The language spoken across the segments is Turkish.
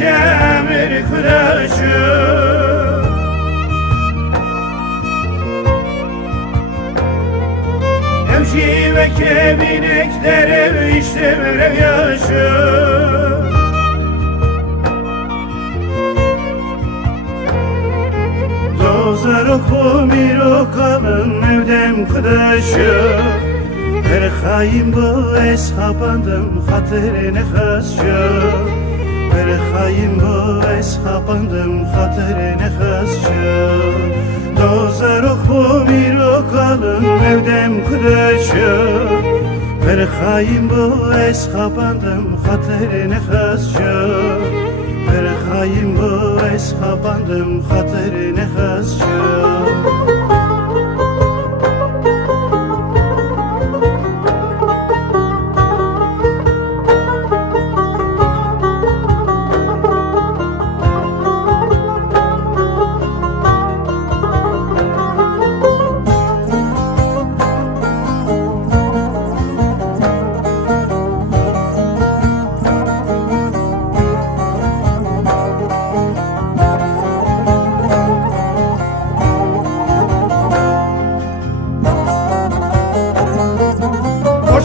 cemir kudaşı Evşi ve kebinek derev işte merev yaşı Dozar oku miro kalın evdem kudaşı Her xayim bu es kapandım hatırine xasça Her xayim bu es kapandım hatırine xasça Dozar oku miro kalın evdem kudaşı Her xayim bu es kapandım hatırine xasça Her xayim bu es kapandım hatırine xasça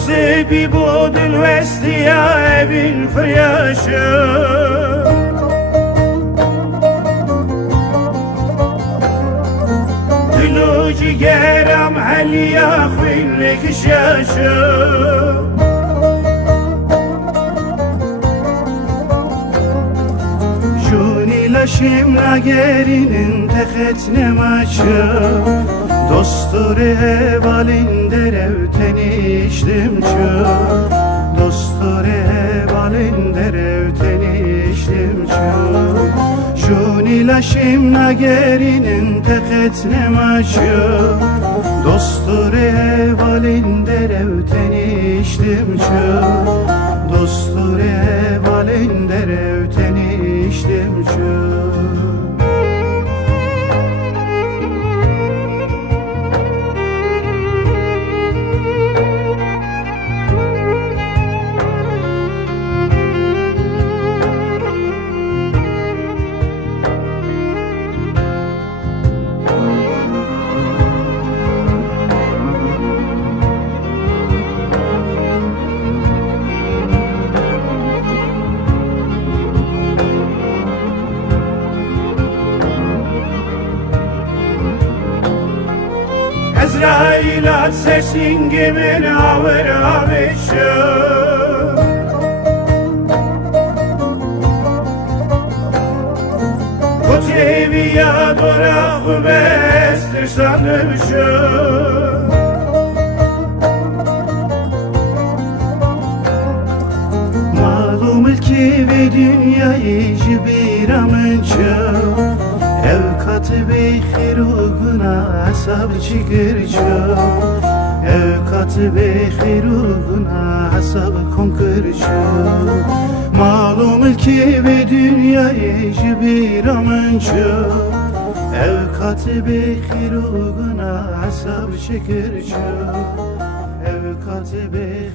Sebi bodun vestiya evin fıryaşı Dilu cigeram haliya khvillik şaşı Juni laşim nagerinin texetne maçı Dostore valin derev teniştim çö Dostore valin derev teniştim çö Şuni laşim nagerinin texetne maçı Dostore valin derev teniştim çö Dostore valin derev teniştim çö Ezrail at sesin gibi avır avışı Kutevi ya dorak bestir sanışı Malum ki ve dünyayı cibiramınçı Ev katı-bi xiruguna asab çikirço Ev katı-bi xiruguna asab konkirço Malum ki ve dünyayı cibiramınço Ev katı-bi xiruguna asab çikirço Ev katı-bi